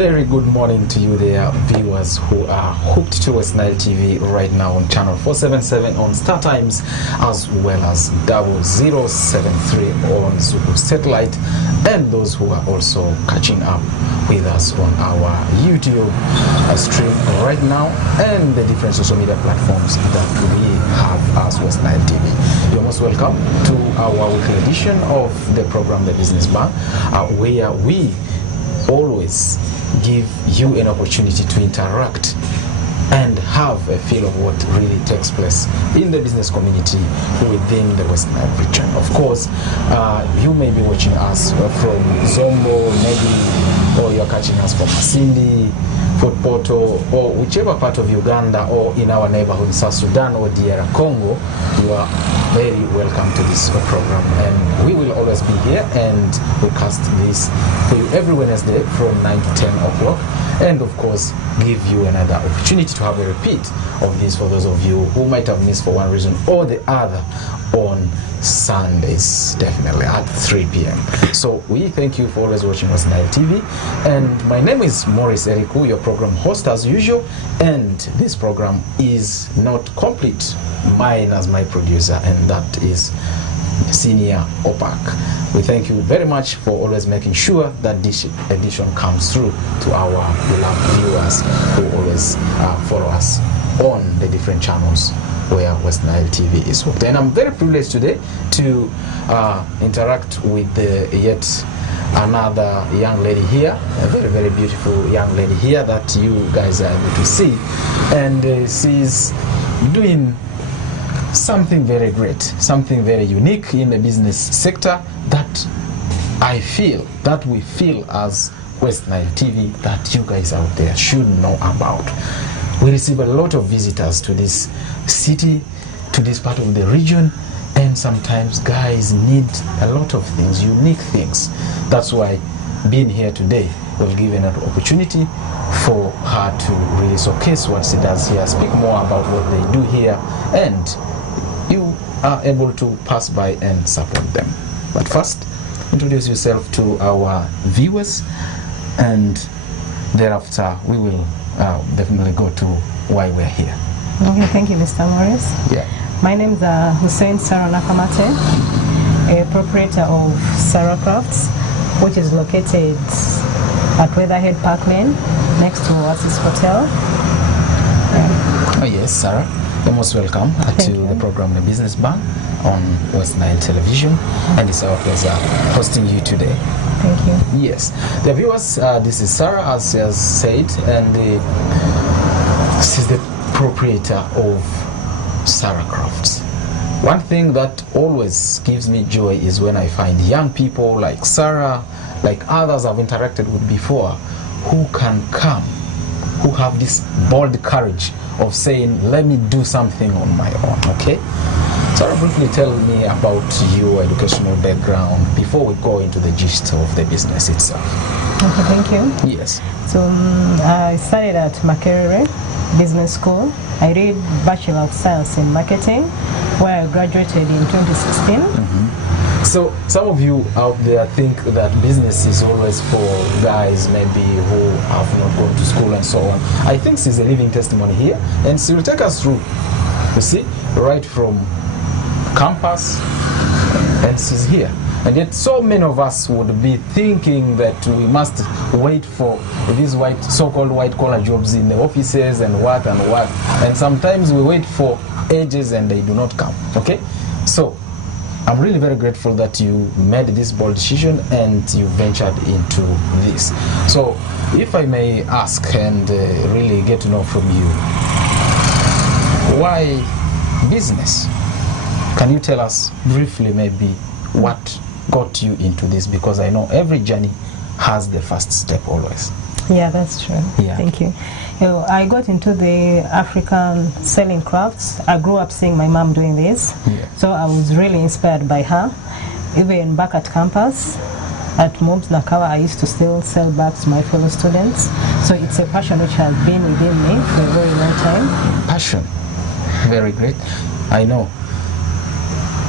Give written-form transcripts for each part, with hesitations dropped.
very good morning to you there, viewers who are hooked to West Nile TV right now on channel 477 on Star Times, as well as 0073 on Zuku Satellite, and those who are also catching up with us on our YouTube stream right now, and the different social media platforms that we have as West Nile TV. You're most welcome to our weekly edition of the program The Business Bar, where we always give you an opportunity to interact and have a feel of what really takes place in the business community within the West Nile region. Of course, you may be watching us from Zombo, maybe, or you're catching us from Masindi, Fort Portal, or whichever part of Uganda, or in our neighborhood South Sudan or DR Congo. You are very welcome to this program, and we will always be here and we cast this for you every Wednesday from 9 to 10 o'clock, and of course give you another opportunity to have a repeat of this for those of you who might have missed for one reason or the other on Sundays, definitely at 3 p.m. So we thank you for always watching West Nile TV, and my name is Maurice Eriku, your program host as usual, and this program is not complete mine as my producer, and that is Senior Opak. We thank you very much for always making sure that this edition comes through to our beloved viewers who always follow us on the different channels where West Nile TV is hooked. And I'm very privileged today to interact with yet another young lady here, a very, very beautiful young lady here that you guys are able to see. And she's doing something very great, something very unique in the business sector that I feel, that we feel as West Nile TV, that you guys out there should know about. We receive a lot of visitors to this city, to this part of the region, and sometimes guys need a lot of things, unique things. That's why being here today will give an opportunity for her to really showcase what she does here, speak more about what they do here, and you are able to pass by and support them. But first, introduce yourself to our viewers, and thereafter we will definitely go to why we're here. Okay, thank you, Mr. Morris. Yeah. My name is Hussein Sarah Nakamate, a proprietor of Sarah Crafts, which is located at Weatherhead Park Lane, next to Oasis Hotel. Oh yes, Sarah, you're most welcome to the program The Business Bar on West Nile Television, and it's our pleasure hosting you today. Thank you. Yes, the viewers, this is Sarah, as she has said, and she's the proprietor of Sarah Crafts. One thing that always gives me joy is when I find young people like Sarah, like others I've interacted with before, who can come, who have this bold courage of saying, let me do something on my own, okay? Sarah, briefly tell me about your educational background before we go into the gist of the business itself. Okay, thank you. Yes. So I studied at Makerere Business School. I did Bachelor of Science in Marketing, where I graduated in 2016. Mm-hmm. So some of you out there think that business is always for guys maybe who have not gone to school and so on. I think she's a living testimony here, and she will take us through, you see, right from campus, and she's here. And yet so many of us would be thinking that we must wait for these so-called white-collar jobs in the offices and what and what. And sometimes we wait for ages and they do not come, okay? So I'm really very grateful that you made this bold decision and you ventured into this. So if I may ask and really get to know from you, why business? Can you tell us briefly maybe what got you into this? Because I know every journey has the first step always. Yeah, that's true. Yeah. Thank you. I got into the African selling crafts. I grew up seeing my mom doing this. Yeah. So I was really inspired by her. Even back at campus, at Mobs Nakawa, I used to still sell bags to my fellow students. So it's a passion which has been within me for a very long time. Passion. Very great. I know.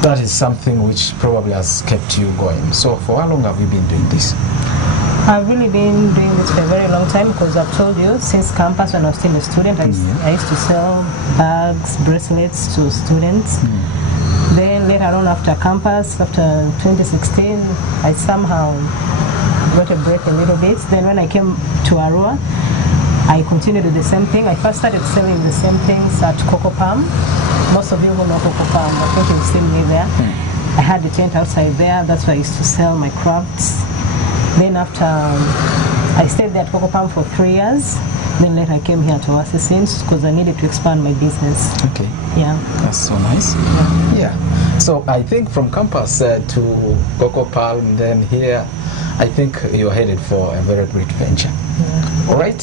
That is something which probably has kept you going. So for how long have you been doing this? I've really been doing this for a very long time because I've told you since campus when I was still a student, I used to sell bags, bracelets to students. Then later on after campus, after 2016, I somehow got a break a little bit. Then when I came to Arua, I continued with the same thing. I first started selling the same things at Coco Palm. Most of you who know Coco Palm, I think you've seen me there. I had a tent outside there. That's where I used to sell my crafts. Then after I stayed there at Coco Palm for 3 years. Then later I came here to Oasis Since because I needed to expand my business. Okay. Yeah. That's so nice. Yeah. So I think from campus to Coco Palm, then here, I think you're headed for a very great venture. All right.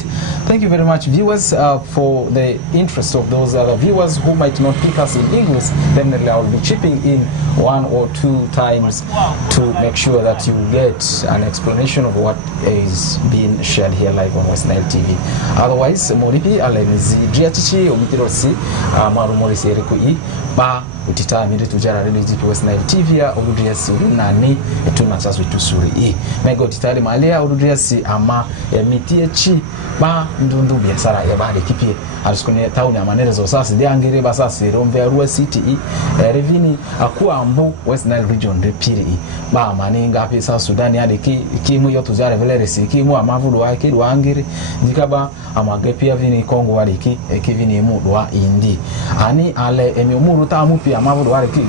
Thank you very much, viewers. For the interest of those other viewers who might not pick us in English, definitely I will be chipping in 1 or 2 times to make sure that you get an explanation of what is being shared here live on West Nile TV. Otherwise, moripi alenizi driachichi omitirosi marumorisi erikui ba utita mire tujara relezi to West Nile TV ya udriasi nani etuna chasu tusuri e mega utitali malea udriasi ama emitie chi ba ndundu biasara ya bade kipie aliskone town ya manerezo sasa diangire basasi romve Arua City revini akuwa ambu West Nile region repiri ba maninga pesa Sudan ya kimu yo tujara veleresi kimu amavudo wa kidu angire dikaba amagepia vini Kongo waliki kivini mu dwa indi ani ale emumuru tamu pia amavudo wa ki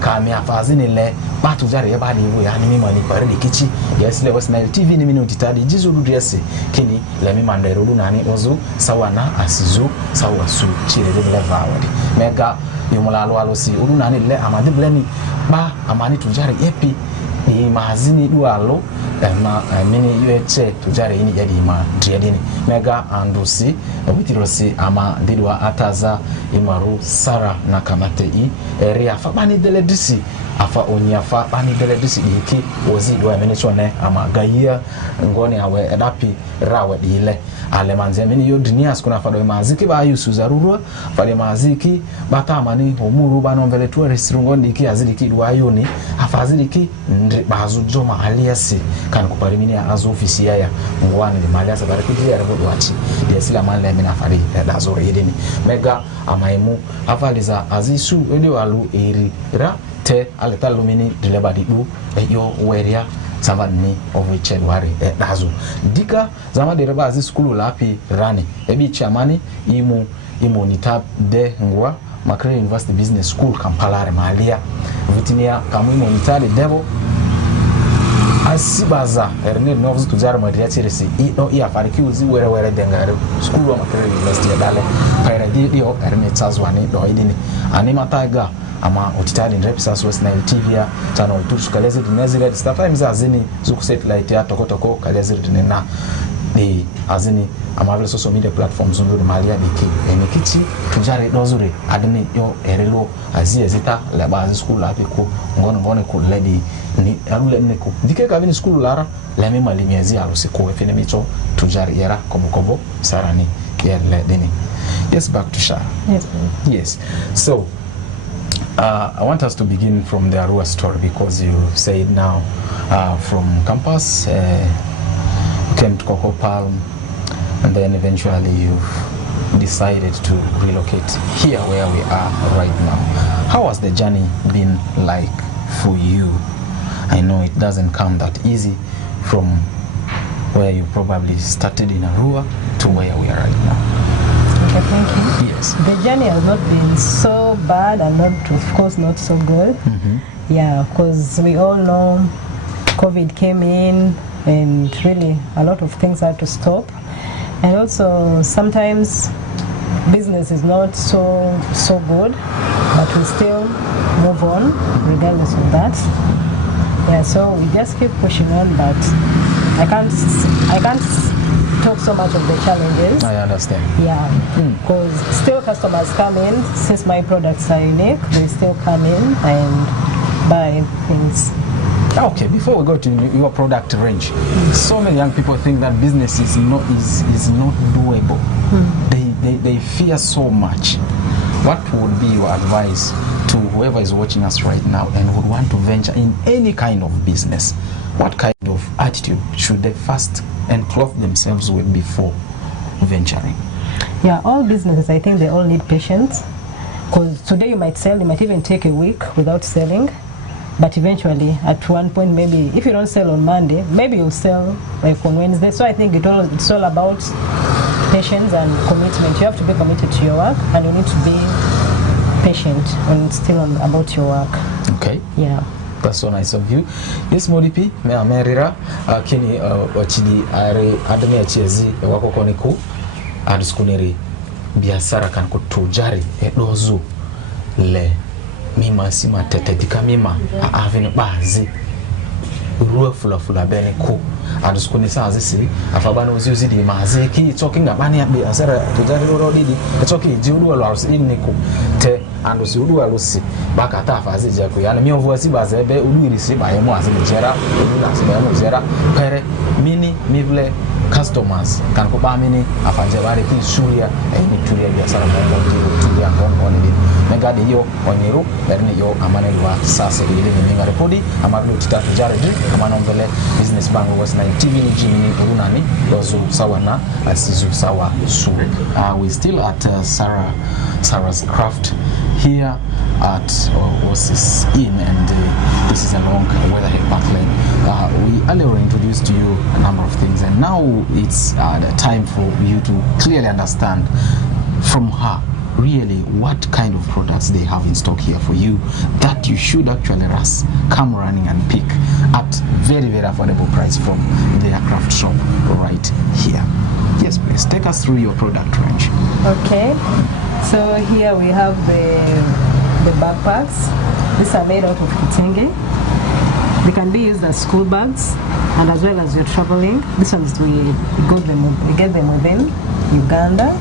kami afazini le batu jare ya bani iwe yani mima ni parili kichi yes le West Nile TV ni minu titadi jizu dresi kini le mima ndero nani ozu sawana asizu sawa su chire le vawadi mega yumulalo alosi ulu nani le amadi bleni ba amani tujare epi mahazini dualo ma mini UH tujare ini yadi ma driadini mega andusi obitirosi ama didwa ataza imaru sara na kamate area fa bani deledisi afa onyafa bani deledisi iki ozi do menechone ama gayia ngoni awe edapi rawe dile ale manze mini yo dunia skuna fa do maziki ba yusu zarurwa fale maziki bata mani homuru bano mbele tu resirungondi iki aziliki duayoni afa aziliki bazu joma aliasi kan kuparimini azu ofisi ya ngwani de maliasa barakiti ya rebo wachi yesila mala mina fari da zoro yedeni mega amaimu avaliza azisu ede walu eri ra te aleta lumini dilebadi du yo weria savani oviche wari dazu dika zama de reba azi skulu lapi rani ebi chamani imu nitab de ngwa Makerere University Business School Kampala Malia vitinia kamu imu nitali devo asibaza erne novus tujara madriatirisi no iya fariki uzi were dengare school wa Makerere University dale paira dio erne tsazwani do idini anima taiga ama utitali ndrepisa West Nile TV ya channel tusu kalezi dinezile sometimes azini zuku satellite ya tokotoko kalezi dinena ni azini ama social media platforms ndu malia biki enikichi tujare dozure adini yo erelo azie zita la bazi school la biko ngono ko lady ni alule neko dike ka vini school lara la mema limiazi alosiko efene micho tujare era kobo sarani yerle deni. Yes, back to Shah. Yes. So I want us to begin from the Arua story because you said now from campus came to Coco Palm and then eventually you've decided to relocate here where we are right now. How has the journey been like for you? I know it doesn't come that easy from where you probably started in Arua to where we are right now. Okay, thank you. Yes. The journey has not been so bad and not, of course, not so good. Yeah, because we all know COVID came in and really a lot of things had to stop. And also sometimes business is not so good, but we still move on regardless of that. Yeah, so we just keep pushing on, but I can't talk so much of the challenges. I understand. Yeah, because still customers come in, since my products are unique, they still come in and buy things. Okay, before we go to your product range, so many young people think that business is not doable. They fear so much. What would be your advice to whoever is watching us right now and would want to venture in any kind of business? What kind of of attitude should they first enclose themselves with before venturing? Yeah, all businesses, I think they all need patience. Because today you might sell, you might even take a week without selling. But eventually, at one point, maybe if you don't sell on Monday, maybe you'll sell like on Wednesday. So I think it's all about patience and commitment. You have to be committed to your work, and you need to be patient and still about your work. Okay. Yeah. That's so nice of you. Yes, Modipi, me amerira kini ochidi are adame achezi wako koniku aduskuneri biasara kan ko tujari edozu le mima sima tete dika mima avene bazi ruwa fula bene ko aduskuni sa azisi afabana uzi di mazi ki talking abani abi asara tujari ro didi talking jiulu lo arsi niku te and so do alusi baka ta fazi je ko yana mi ovo si baze be ulu si ba yemo azi jera ulu na si ba yemo jera pere mini mivle customers kan ko ba mini afanje bare ki suria ni turia ya sara mo turia ko ni mega de yo onyeru berne yo amane lwa sasa ile ni ngare podi amablo titatu jare di amana mbele business bank was 9 TV ni jini urunani dozo sawa na asizu sawa su we still at Sarah's Craft here at Oasis Inn, and this is along Weatherhead Parkland. We earlier introduced to you a number of things, and now it's the time for you to clearly understand from her really what kind of products they have in stock here for you that you should actually come running and pick at very, very affordable price from their craft shop right here. Yes, please take us through your product range. Okay, so here we have the backpacks. These are made out of kitenge. They can be used as school bags, and as well as you're traveling. This ones we get them within Uganda.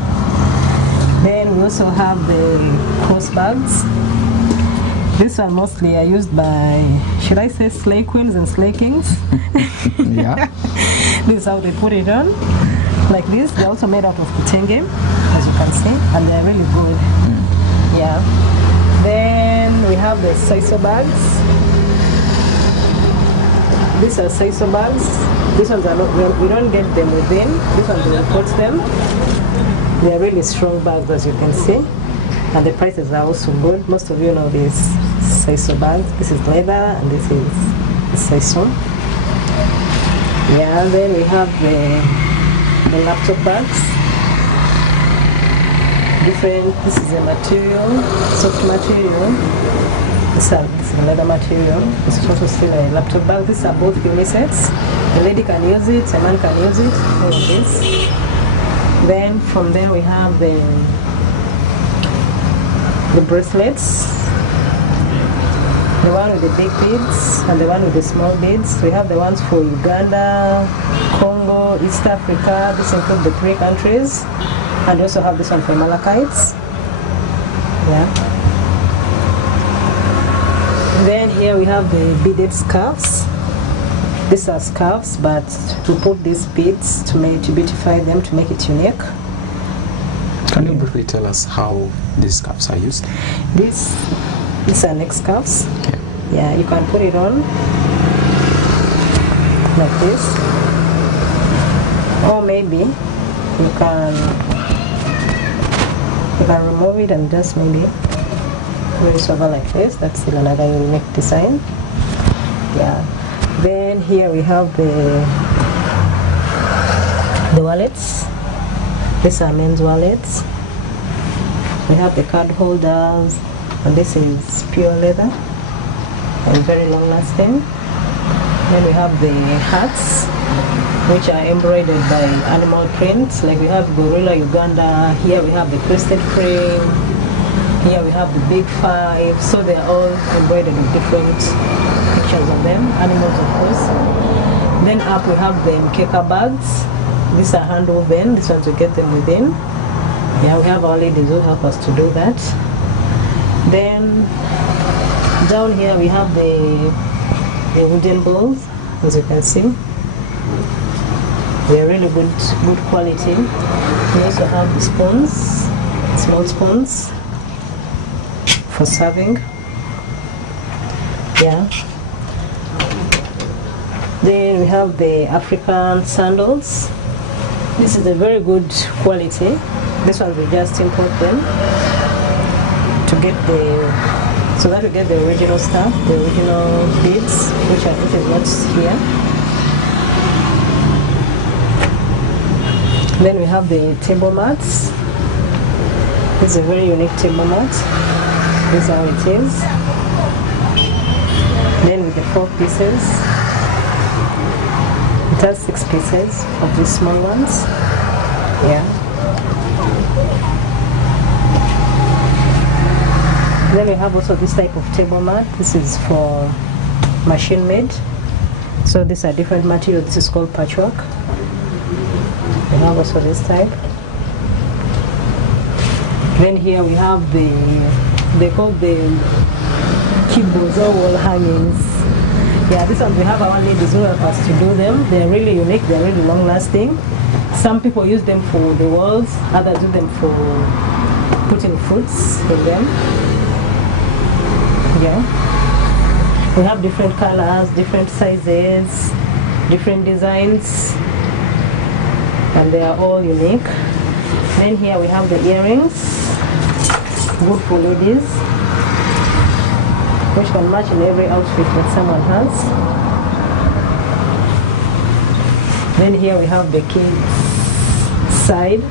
Then we also have the cross bags. These one mostly are used by, should I say, slay queens and slay kings? Yeah. This is how they put it on. Like this, they're also made out of kitenge, as you can see, and they're really good. Yeah. Then we have the saiso bags. These are saiso bags. These ones are not, we don't get them within. These ones we import them. They are really strong bags, as you can see, and the prices are also good. Most of you know these saiso bags. This is leather, and this is saiso. Yeah, and then we have the laptop bags. This is a material, soft material. This is a leather material. This is also still a laptop bag. These are both unisets. A lady can use it, a man can use it, all of this. Then from there we have the bracelets, the one with the big beads and the one with the small beads. We have the ones for Uganda, Congo, East Africa. This includes the 3 countries, and we also have this one for Malachites. Yeah. Then here we have the beaded scarves. These are scarves, but we put these beads to beautify them, to make it unique. Can you briefly tell us how these scarves are used? These are neck scarves. Okay. Yeah, you can put it on like this, or maybe you can remove it and just maybe put it over like this. That's still another unique design. Yeah. Then here we have the wallets. These are men's wallets. We have the card holders, and this is pure leather and very long lasting. Then we have the hats, which are embroidered by animal prints. Like we have Gorilla Uganda. Here we have the Crested Crane. Here we have the Big 5. So they are all embroidered with different pictures of them, animals of course. Then up we have the mkeka bags. These are hand woven. These ones we get them within. Yeah, we have our ladies who help us to do that. Then down here we have the wooden bowls, as you can see. They are really good quality. We also have the spoons, small spoons for serving. Yeah. Then we have the African sandals. This is a very good quality. This one we just import them to get so that we get the original stuff, the original beads, which is what's here. Then we have the table mats. This is a very unique table mat. This is how it is. Then with the 4 pieces, it has 6 pieces of these small ones. Yeah. Then we have also this type of table mat. This is for machine made. So these are different materials. This is called patchwork. We have also this type. Then here we have they call the keyboards or wall hangings. Yeah, this one we have our ladies who help us to do them. They're really unique, they're really long lasting. Some people use them for the walls, others do them for putting fruits in them. Yeah. We have different colors, different sizes, different designs, and they are all unique. Then here we have the earrings, good for ladies, which can match in every outfit that someone has. Then here we have the kids side.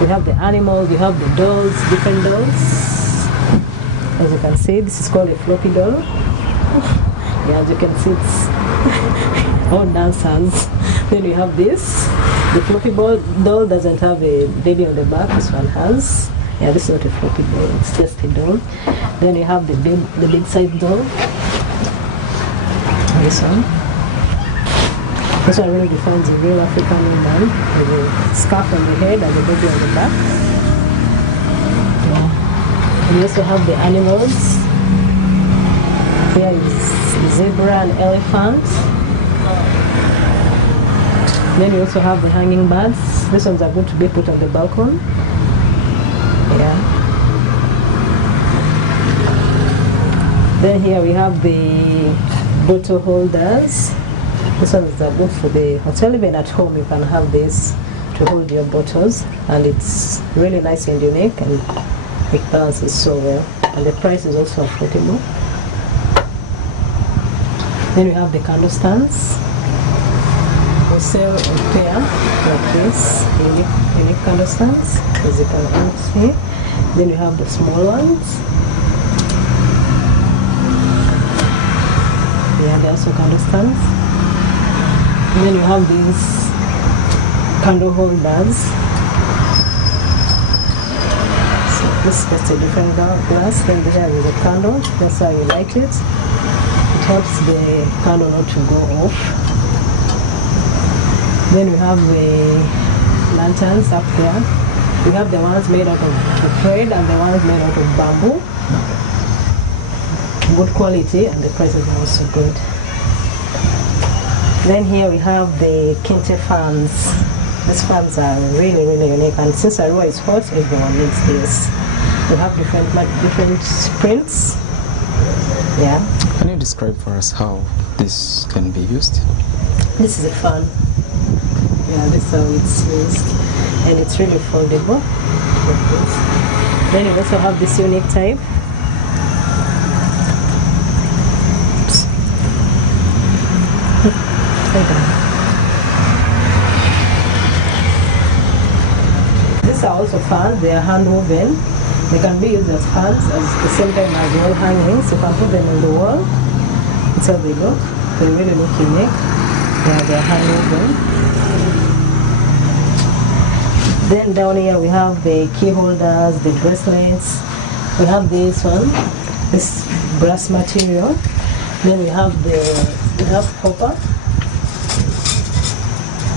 We have the animals, we have the dolls, different dolls. As you can see, this is called a floppy doll. Yeah, as you can see, it's all dancers. Then we have this. The floppy doll doesn't have a baby on the back. This one has. Yeah, this is not a floppy doll. It's just a doll. Then you have the big side doll. This one. This one really defines a real African woman with a scarf on the head and a baby on the back. Yeah. We also have the animals. Here is zebra and elephant. Then we also have the hanging birds. These ones are going to be put on the balcony. Yeah. Then here we have the bottle holders. These ones are good for the hotel. Even at home you can have this to hold your bottles, and it's really nice and unique, and it balances so well. And the price is also affordable. Then we have the candle stands. We sell a pair like this, unique candle stands, as you can see. Then we have the small ones. Yeah, they are also candle stands. And then you have these candle holders. So this is just a different glass. Then there is a candle. That's how you light it. It helps the candle not to go off. Then we have the lanterns up there. We have the ones made out of thread and the ones made out of bamboo. Good quality, and the prices are also good. Then here we have the Kente fans. These fans are really, really unique, and since Arua is hot, everyone needs this. We have different prints. Yeah. Can you describe for us how this can be used? This is a fan. Yeah, this is how it's used, and it's really foldable. Like this. Then you also have this unique type. Oops. These are also fans. They are hand woven. They can be used as fans at the same time as wall hangings. You can put them on the wall. That's how they look. They really look unique. Yeah, they are hand woven. Then down here we have the key holders, the bracelets. We have this one, this brass material. Then we have copper.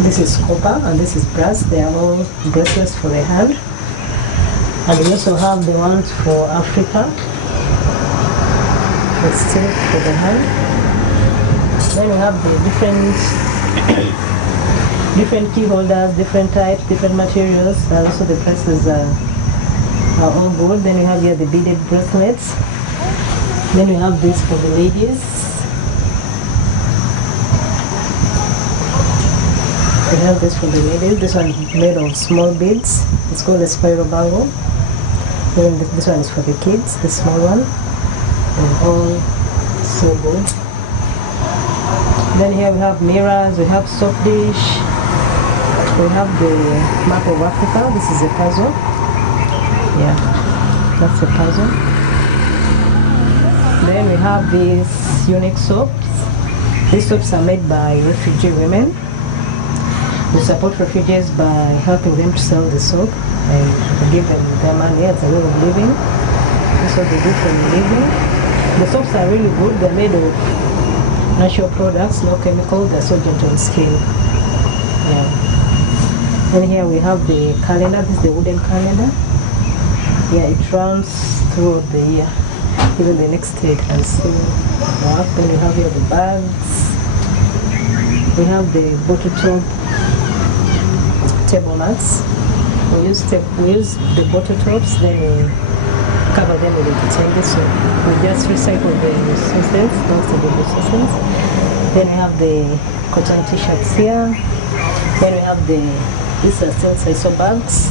This is copper and this is brass. They are all bracelets for the hand. And we also have the ones for Africa. It's still for the hand. Then we have the different key holders, different types, different materials, and also the prices are all good. Then you have here the beaded bracelets. Then you have this for the ladies. We have this for the ladies. This one is made of small beads. It's called a spiral bangle. Even this one is for the kids, the small one. And all so good. Then here we have mirrors, we have soap dish, we have the map of Africa. This is a puzzle. Yeah, that's a puzzle. Then we have these unique soaps. These soaps are made by refugee women. We support refugees by helping them to sell the soap and give them their money as a way of living. That's what they do for a living. The soaps are really good. They're made of natural products, no chemical. They're so gentle on skin. Yeah. And here we have the calendar. This is the wooden calendar. Yeah, it runs throughout the year. Even the next day it can still work. Then we have here the bags. We have the bottle top table mats. We use the bottle tops, then we cover them with the kitchen. So we just recycle the resources, not the resources. Then we have the cotton t-shirts here. Then we have these are still sisal bags.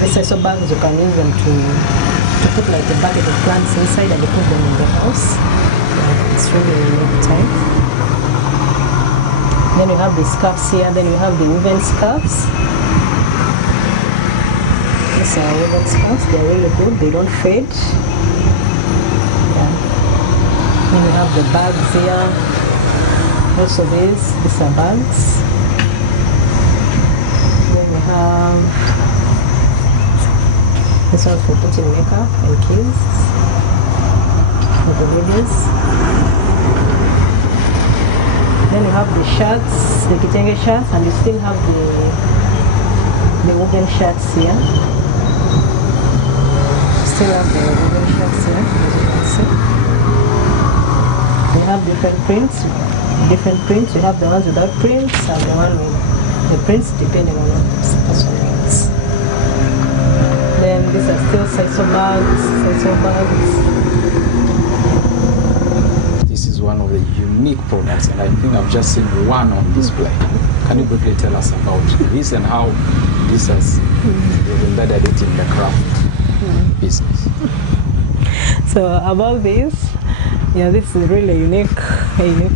The sisal bags, you can use them to put like a bucket of plants inside and you put them in the house. It's really a long time. Then we have the scarves here. Then we have the woven scarves. These are woven scarves. They're really good. They don't fade. Yeah. Then we have the bags here. Also these are bags. Then we have this one for putting makeup and kids for the babies. Then you have the shirts, the kitenge shirts, and you still have the woven shirts here. Still have the woven shirts here, as you can see. We have different prints. You have the ones without prints and the one with the prints, depending on what the person needs. Then these are still sisal bags. This is one of the unique products, and I think I've just seen one on display. Can you briefly tell us about this and how this has embedded it in the craft business? So about this, yeah, this is really a unique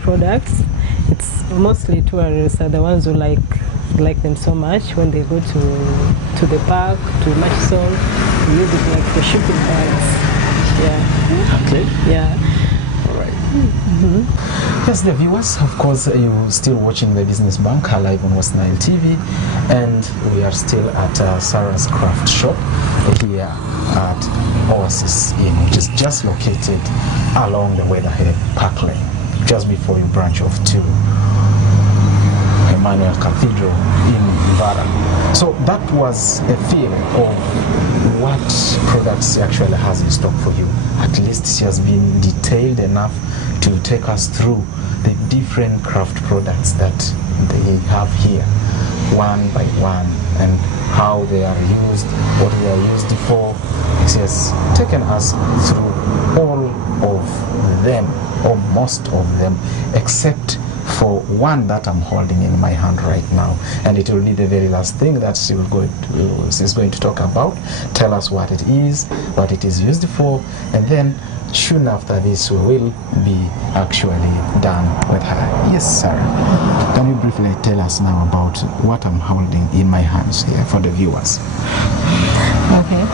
product. It's mostly tourists are the ones who like them so much. When they go to the park, to Murchison, we use it like for shipping bags. Yeah. Okay. Yeah. Yes, the viewers, of course, you're still watching the Business Banker live on West Nile TV, and we are still at Sarah's Craft Shop here at Oasis Inn, which is just located along the Weatherhead Park Lane, just before you branch off to Emmanuel Cathedral in Vara. So that was a feel of what products she actually has in stock for you. At least she has been detailed enough to take us through the different craft products that they have here, one by one, and how they are used, what they are used for. She has taken us through all of them, or most of them, except for one that I'm holding in my hand right now, and it will be the very last thing that she's going to talk about, tell us what it is used for, and then soon after this we will be actually done with her. Yes, sir. Can you briefly tell us now about what I'm holding in my hands here for the viewers? Okay,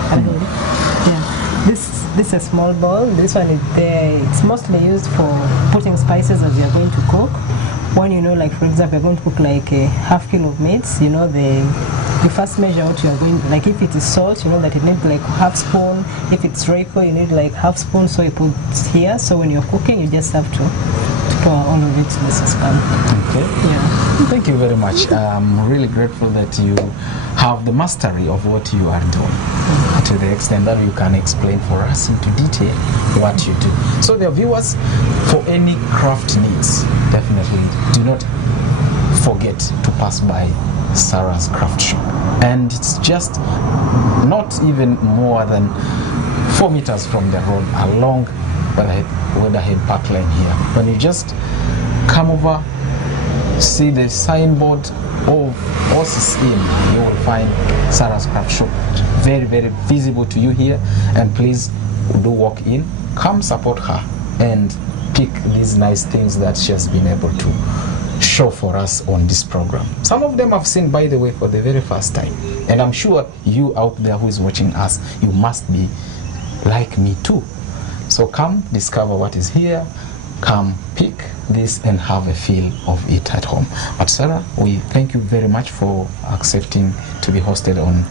yeah. This is a small bowl. This one is there. It's mostly used for putting spices as you're going to cook. When like for example, you're going to cook like a half kilo of meat, the first measure what you are going, like if it is salt, that it needs like half spoon. If it's Royco, you need like half spoon, so you put here. So when you're cooking, you just have to pour all of it to the saucepan. Okay. Yeah. Thank you very much. I'm really grateful that you have the mastery of what you are doing, to the extent that you can explain for us into detail what you do. So the viewers, for any craft needs, definitely do not forget to pass by Sarah's Craft Shop, and it's just not even more than 4 meters from the road along Weatherhead Park Lane here. When you just come over see the signboard of Osis Inn, you will find Sarah's Craft Shop very, very visible to you here. And please do walk in, come support her and pick these nice things that she has been able to show for us on this program. Some of them I've seen, by the way, for the very first time, and I'm sure you out there who is watching us, you must be like me too. So come discover what is here, come pick this and have a feel of it at home. But Sarah, we thank you very much for accepting to be hosted on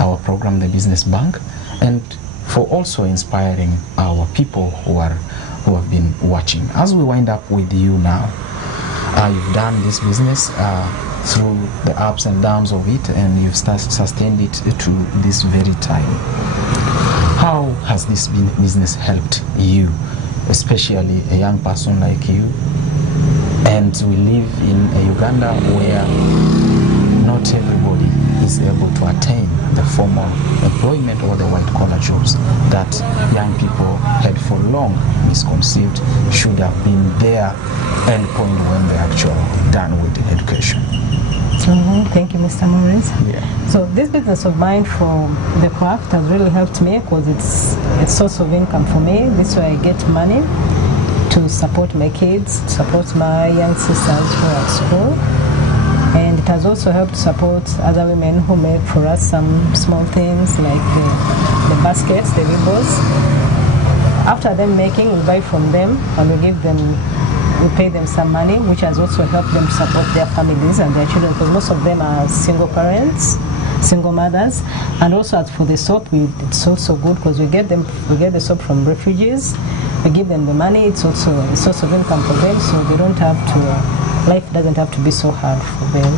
our program, The Business Bank, and for also inspiring our people who have been watching. As we wind up with you now, you've done this business through the ups and downs of it, and you've sustained it to this very time. How has this business helped you, especially a young person like you? And we live in a Uganda where not everybody is able to attain the formal employment or the white-collar jobs that young people had for long misconceived should have been their end point when they're actually done with education. Thank you, Mr. Morris. Yeah. So this business of mine for the craft has really helped me because it's a source of income for me. This way I get money to support my kids, support my young sisters who are at school. And it has also helped support other women who make for us some small things like the baskets, the ribbons. After them making, we buy from them and we pay them some money, which has also helped them support their families and their children, because most of them are single parents, single mothers. And also as for the soap, it's also good because we get the soap from refugees. We give them the money. It's also a source of income for them, so they don't have to. Life doesn't have to be so hard for them.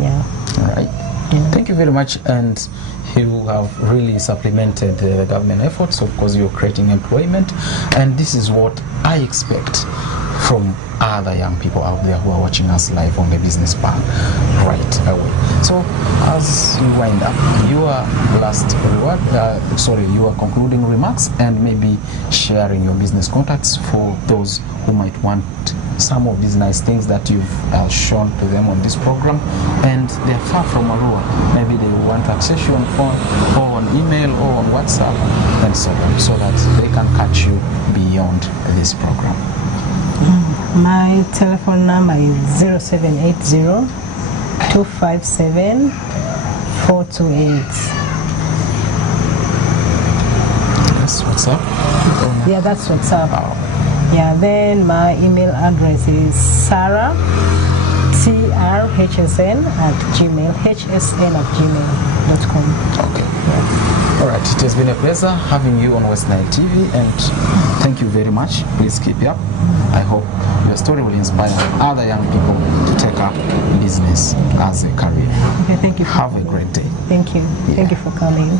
Yeah. All right. Yeah. Thank you very much. And you have really supplemented the government efforts. Of course, you're creating employment, and this is what I expect from other young people out there who are watching us live on The Business Bank right away. So as you wind up, your concluding remarks, and maybe sharing your business contacts for those who might want some of these nice things that you've shown to them on this program, and they're far from Arua. Maybe they want to access you on phone or on email or on WhatsApp and so on, so that they can catch you beyond this program. My telephone number is 0780 257 428. That's WhatsApp? Yeah, that's WhatsApp. Oh. Yeah, then my email address is Sarah trhsn@gmail.com. Okay. Yeah. All right. It has been a pleasure having you on West Nile TV, and thank you very much. Please keep it up. I hope your story will inspire other young people to take up business as a career. Okay, thank you. Have a great day. Thank you. Yeah. Thank you for coming.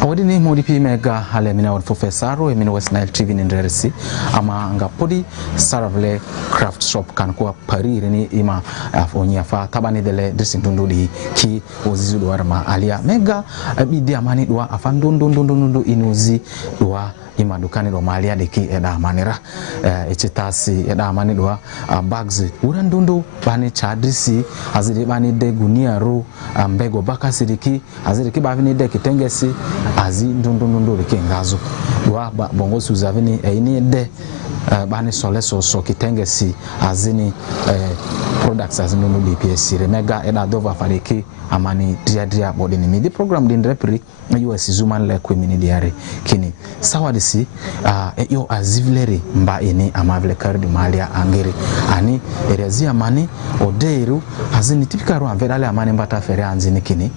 Awadi modi pi mega hale mina wad professaro e mina West Nile TV ni nderesi ama anga podi saravle craft shop kan kwa parire ni ima onya fa tabani dele disindundudi ki ozizu do warma alia mega bidi amani do afandundundundu inuzi do ima dukani do malia de ki eda manira echitasi eda mani do bags urandundu bani chadrisi azidi bani de gunia ru mbego bakasiriki azidi bavini de kitengesi azi ndundundu leke ngazo wa bongo suzavini ini de bani so kitengesi azini products azindundu BPS remega eda dova fareki amani dia bodini midi program din repri US zuman le kwemini diare kini sawadisi yo azivleri mba ini amavle kardi malia angeri ani erezi amani odeiru azini tipika ro amvedale amani mbata fere anzini kini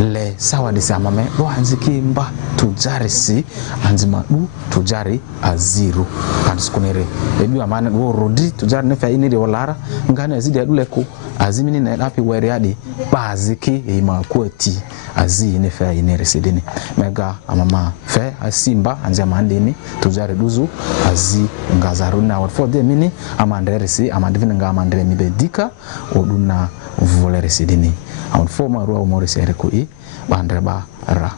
le sawadisi amame do anziki mba tujarisi anzima du tujari aziru panskunere ebi amani wo rodi tujari nefa ini de olara ngane azidi aduleko azimini na api weriadi baziki ima kweti azi nefa ini resideni mega amama fe asimba anzia mandini tujari duzu azi ngazaruna what for the mini amanderesi amandivina nga amandere mibedika oduna volere sidini on forma ruwa umorisi ereko i bandreba ra